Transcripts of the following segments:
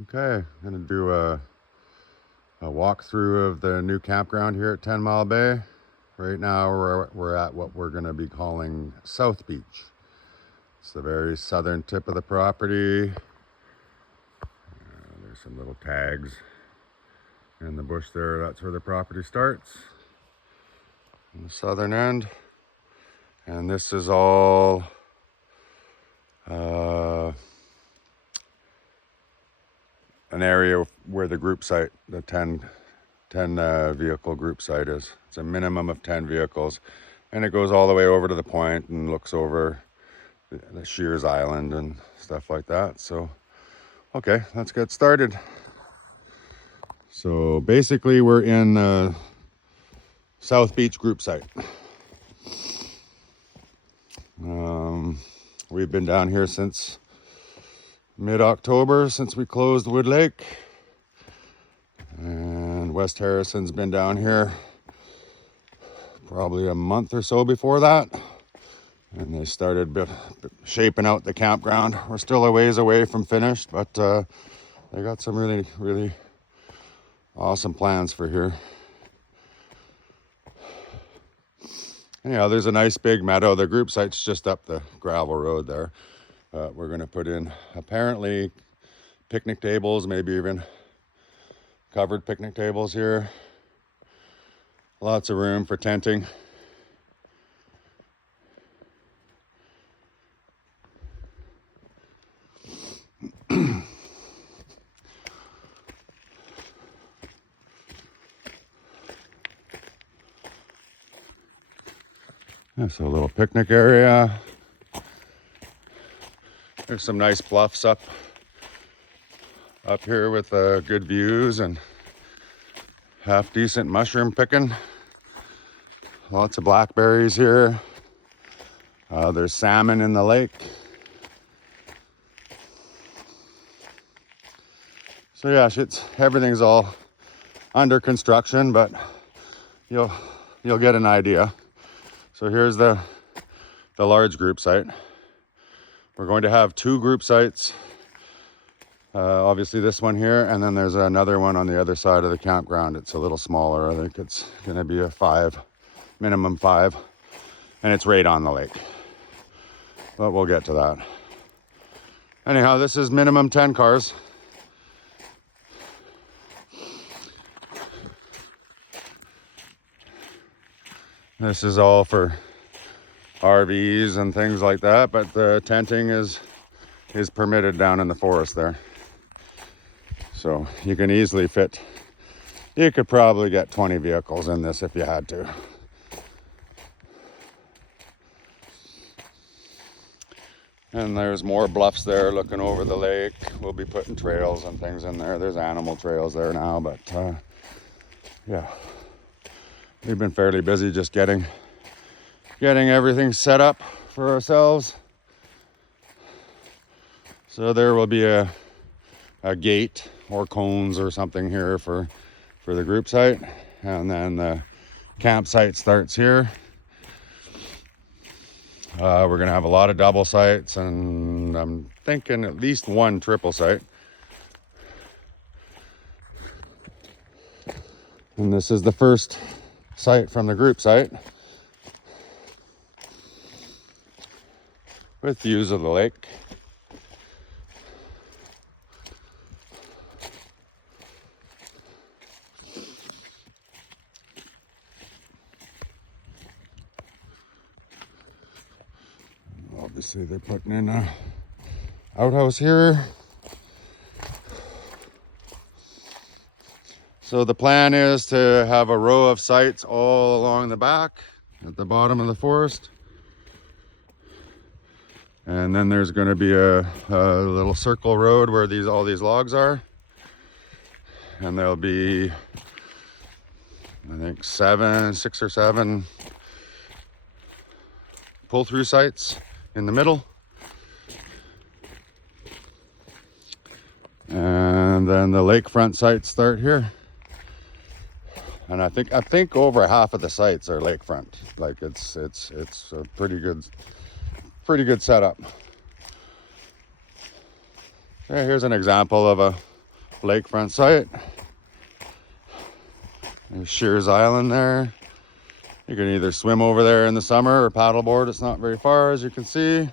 Okay, I'm gonna do a walkthrough of the new campground here at 10 Mile Bay. Right now we're at what we're gonna be calling South Beach. It's the very southern tip of the property. There's some little tags in the bush there. That's where the property starts, on the southern end. And this is all an area where the group site, the 10 vehicle group site is. It's a minimum of 10 vehicles, and it goes all the way over to the point and looks over the Shears Island and stuff like that. So, okay, let's get started. So basically we're in South Beach group site. We've been down here since mid-October, since we closed Wood Lake. And West Harrison's been down here probably a month or so before that. And they started shaping out the campground. We're still a ways away from finished, but they got some really, really awesome plans for here. Anyhow, there's a nice big meadow. The group site's just up the gravel road there. We're gonna put in apparently picnic tables, maybe even covered picnic tables here. Lots of room for tenting. That's a little picnic area. There's some nice bluffs up here with good views and half decent mushroom picking. Lots of blackberries here. There's salmon in the lake. So yeah, everything's all under construction, but you'll get an idea. So here's the large group site. We're going to have two group sites. Obviously this one here, and then there's another one on the other side of the campground. It's a little smaller. I think it's gonna be a minimum 5, and it's right on the lake. But we'll get to that. Anyhow, this is minimum 10 cars. This is all for RVs and things like that, but the tenting is permitted down in the forest there. So you can easily fit, you could probably get 20 vehicles in this if you had to. And there's more bluffs there looking over the lake. We'll be putting trails and things in there. There's animal trails there now, but yeah. We've been fairly busy just getting everything set up for ourselves. So there will be a gate or cones or something here for the group site, and then the campsite starts here. We're gonna have a lot of double sites, and I'm thinking at least one triple site. And this is the first site from the group site with views of the lake. Obviously they're putting in a outhouse here. So the plan is to have a row of sites all along the back at the bottom of the forest. And then there's going to be a little circle road where all these logs are. And there'll be, I think, 6 or 7 pull-through sites in the middle. And then the lakefront sites start here. And I think over half of the sites are lakefront. Like it's a pretty good setup. Okay, here's an example of lakefront site. There's Shears Island there. You can either swim over there in the summer or paddleboard. It's not very far, as you can see.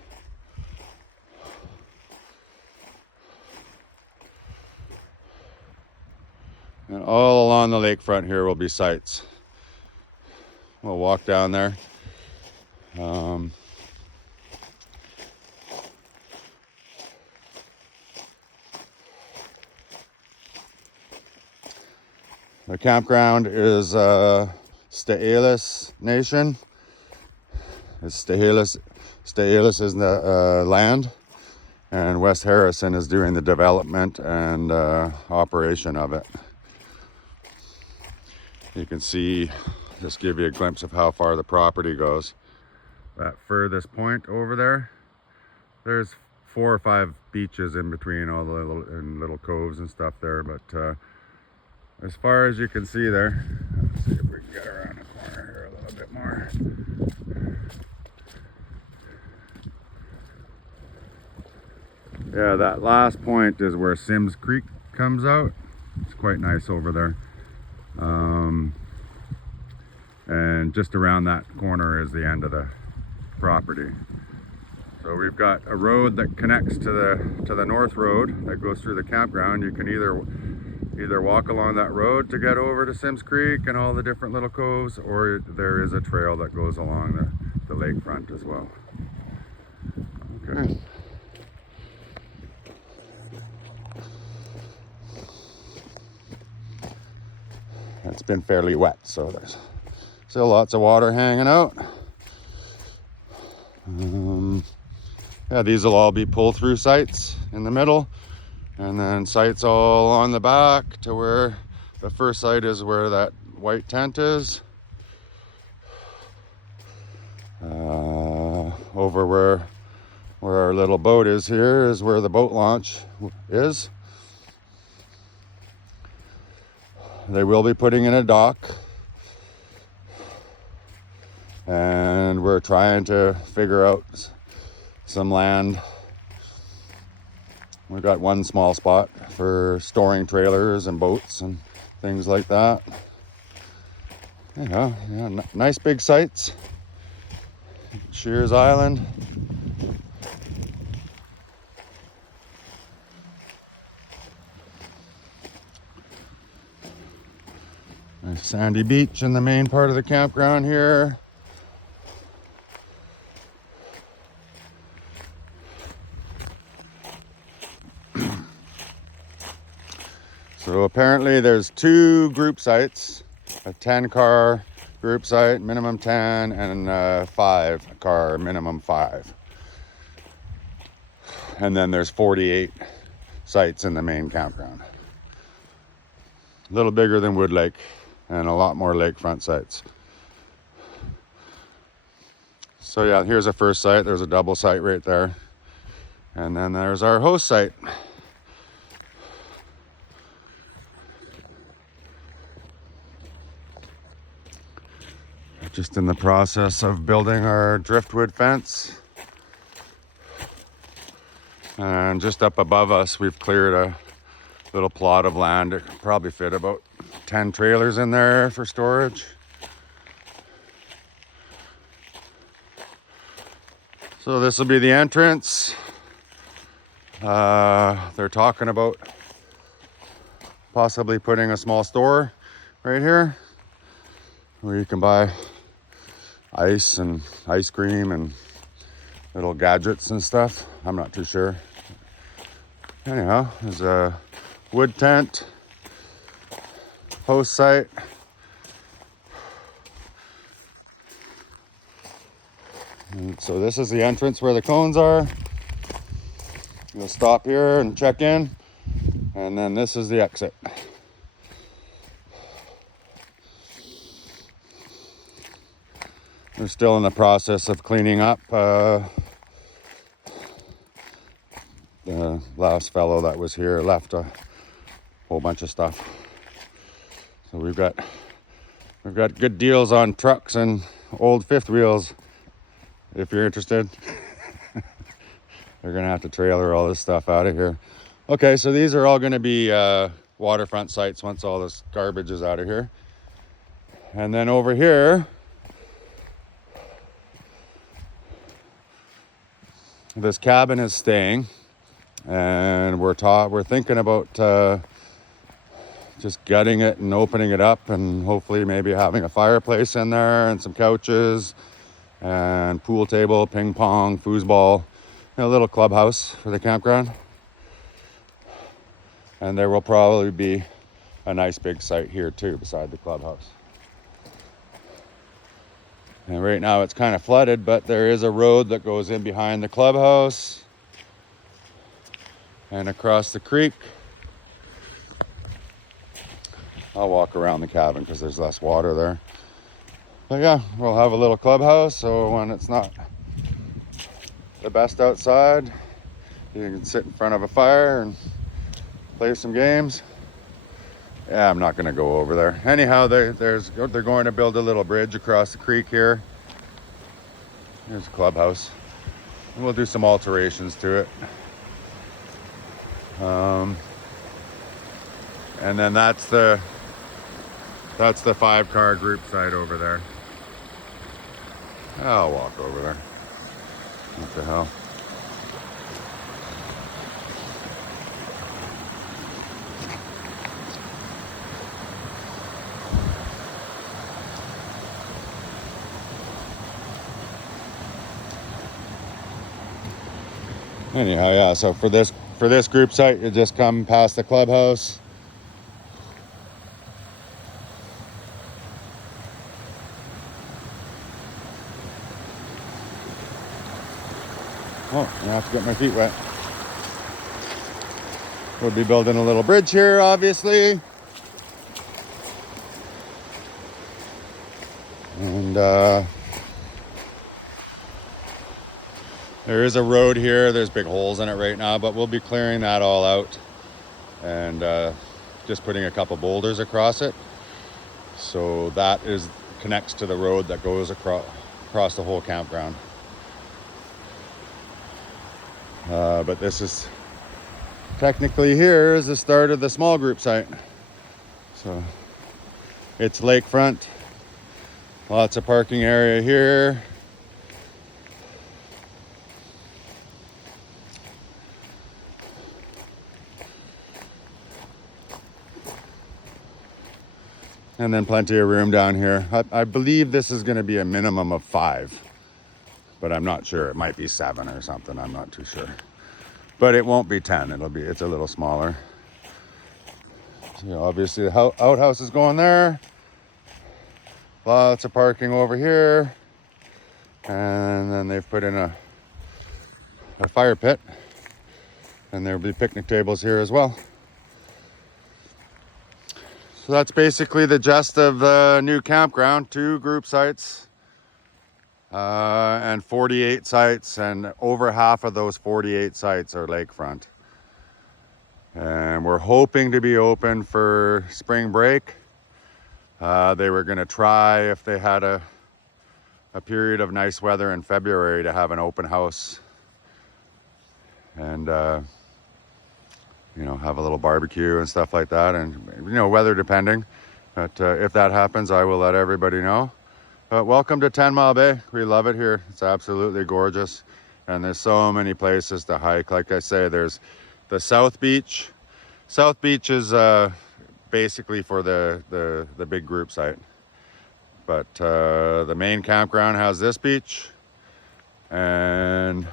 And all along the lakefront here will be sites. We'll walk down there. The campground is Sta'elis Nation. Sta'elis is the land, and West Harrison is doing the development and operation of it. You can see, just give you a glimpse of how far the property goes. That furthest point over there, there's 4 or 5 beaches in between all the little coves and stuff there, but as far as you can see there, let's see if we can get around the corner here a little bit more. Yeah, that last point is where Sims Creek comes out. It's quite nice over there. And just around that corner is the end of the property. So we've got a road that connects to the north road that goes through the campground. You can either walk along that road to get over to Sims Creek and all the different little coves, or there is a trail that goes along the lakefront as well. Okay. It's been fairly wet, so there's still lots of water hanging out. Yeah, these will all be pull-through sites in the middle, and then sites all on the back to where the first site is, where that white tent is. Over where our little boat is here is where the boat launch is. They will be putting in a dock, and we're trying to figure out some land. We've got one small spot for storing trailers and boats and things like that. Yeah, nice big sites. Shears Island. Nice sandy beach in the main part of the campground here. So apparently there's 2 group sites, a 10-car group site, minimum 10, and a 5-car, minimum 5. And then there's 48 sites in the main campground. A little bigger than Wood Lake, and a lot more lakefront sites. So yeah, here's a first site. There's a double site right there. And then there's our host site. Just in the process of building our driftwood fence. And just up above us, we've cleared a little plot of land. It could probably fit about 10 trailers in there for storage. So this will be the entrance. They're talking about possibly putting a small store right here where you can buy ice and ice cream and little gadgets and stuff. I'm not too sure. Anyhow, there's a wood tent, host site. And so this is the entrance where the cones are. You'll stop here and check in, and then this is the exit. We're still in the process of cleaning up. The last fellow that was here left a whole bunch of stuff. So we've got good deals on trucks and old fifth wheels. If you're interested, they're gonna have to trailer all this stuff out of here. Okay, so these are all gonna be waterfront sites once all this garbage is out of here. And then over here, this cabin is staying, and we're thinking about just gutting it and opening it up, and hopefully maybe having a fireplace in there and some couches and pool table, ping pong, foosball, a little clubhouse for the campground. And there will probably be a nice big site here too beside the clubhouse. And right now it's kind of flooded, but there is a road that goes in behind the clubhouse and across the creek. I'll walk around the cabin because there's less water there. But yeah, we'll have a little clubhouse, so when it's not the best outside, you can sit in front of a fire and play some games. Yeah, I'm not going to go over there. Anyhow, they're going to build a little bridge across the creek here. Here's a clubhouse. And we'll do some alterations to it. And then that's the 5-car group site over there. I'll walk over there. What the hell? Anyhow, yeah, so for this group site, you just come past the clubhouse. Oh, I have to get my feet wet. We'll be building a little bridge here, obviously. And there is a road here. There's big holes in it right now, but we'll be clearing that all out and just putting a couple boulders across it. So that connects to the road that goes across the whole campground. But this is technically here is the start of the small group site. So it's lakefront, lots of parking area here. And then plenty of room down here. I believe this is going to be a minimum of 5, but I'm not sure. It might be 7 or something. I'm not too sure. But it won't be 10. It's a little smaller. So obviously the outhouse is going there. Lots of parking over here. And then they've put in a fire pit. And there'll be picnic tables here as well. So that's basically the gist of the new campground. 2 group sites and 48 sites, and over half of those 48 sites are lakefront. And we're hoping to be open for spring break. They were going to try, if they had a period of nice weather in February, to have an open house and have a little barbecue and stuff like that, and weather depending. But if that happens, I will let everybody know. But welcome to 10 Mile Bay. We love it here. It's absolutely gorgeous, and there's so many places to hike. Like I say, there's the South Beach. South Beach is basically for the big group site, but the main campground has this beach, and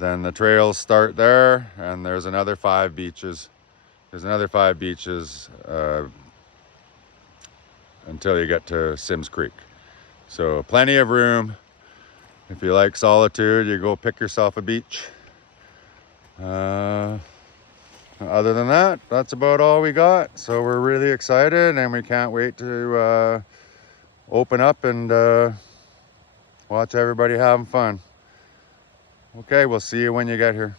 then the trails start there, and there's another 5 beaches. There's another 5 beaches until you get to Sims Creek. So plenty of room. If you like solitude, you go pick yourself a beach. Other than that, that's about all we got. So we're really excited, and we can't wait to open up and watch everybody having fun. Okay, we'll see you when you get here.